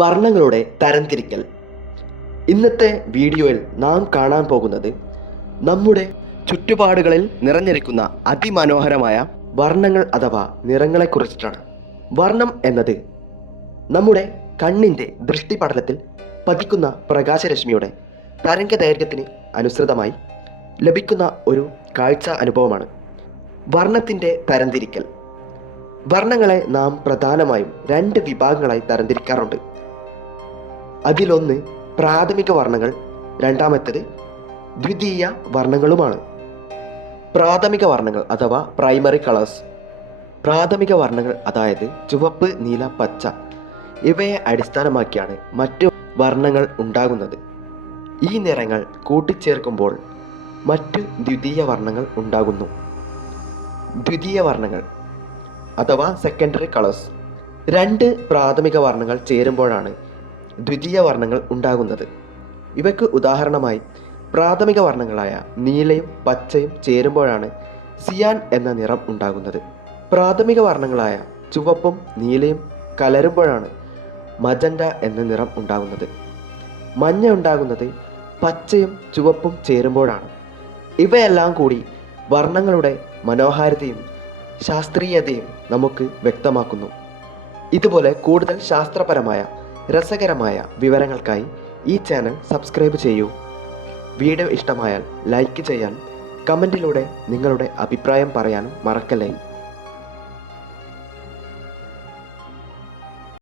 വർണങ്ങളുടെ തരംതിരിക്കൽ. ഇന്നത്തെ വീഡിയോയിൽ നാം കാണാൻ പോകുന്നത് നമ്മുടെ ചുറ്റുപാടുകളിൽ നിറഞ്ഞിരിക്കുന്ന അതിമനോഹരമായ വർണങ്ങൾ അഥവാ നിറങ്ങളെക്കുറിച്ചിട്ടാണ് വർണം എന്നത് നമ്മുടെ കണ്ണിന്റെ ദൃഷ്ടിപടലത്തിൽ പതിക്കുന്ന പ്രകാശരശ്മിയുടെ തരംഗദൈർഘ്യത്തിന് അനുസൃതമായി ലഭിക്കുന്ന ഒരു കാഴ്ച അനുഭവമാണ് വർണത്തിന്റെ തരംതിരിക്കൽ. വർണങ്ങളെ നാം പ്രധാനമായും രണ്ട് വിഭാഗങ്ങളായി തരംതിരിക്കാറുണ്ട്. അതിലൊന്ന് പ്രാഥമിക വർണങ്ങൾ രണ്ടാമത്തേത് ദ്വിതീയ വർണങ്ങളുമാണ്. പ്രാഥമിക വർണങ്ങൾ അഥവാ പ്രൈമറി കളേഴ്സ് പ്രാഥമിക വർണങ്ങൾ അതായത് ചുവപ്പ് നീല പച്ച ഇവയെ അടിസ്ഥാനമാക്കിയാണ് മറ്റു വർണങ്ങൾ ഉണ്ടാകുന്നത്. ഈ നിറങ്ങൾ കൂട്ടിച്ചേർക്കുമ്പോൾ മറ്റ് ദ്വിതീയ വർണങ്ങൾ ഉണ്ടാകുന്നു. ദ്വിതീയ വർണങ്ങൾ അഥവാ സെക്കൻഡറി കളേഴ്സ് രണ്ട് പ്രാഥമിക വർണങ്ങൾ ചേരുമ്പോഴാണ് ദ്വിതീയ വർണങ്ങൾ ഉണ്ടാകുന്നത്. ഇവയ്ക്ക് ഉദാഹരണമായി പ്രാഥമിക വർണങ്ങളായ നീലയും പച്ചയും ചേരുമ്പോഴാണ് സിയാൻ എന്ന നിറം ഉണ്ടാകുന്നത്. പ്രാഥമിക വർണങ്ങളായ ചുവപ്പും നീലയും കലരുമ്പോഴാണ് മജൻഡ എന്ന നിറം ഉണ്ടാകുന്നത്. മഞ്ഞ ഉണ്ടാകുന്നത് പച്ചയും ചുവപ്പും ചേരുമ്പോഴാണ്. ഇവയെല്ലാം കൂടി വർണങ്ങളുടെ മനോഹാരിതയും ശാസ്ത്രീയതയും നമുക്ക് വ്യക്തമാക്കുന്നു. ഇതുപോലെ കൂടുതൽ ശാസ്ത്രപരമായ രസകരമായ വിവരങ്ങൾക്കായി ഈ ചാനൽ സബ്സ്ക്രൈബ് ചെയ്യൂ. വീഡിയോ ഇഷ്ടമായാൽ ലൈക്ക് ചെയ്യാൻ കമന്റിലൂടെ നിങ്ങളുടെ അഭിപ്രായം പറയാനും മറക്കല്ലേ.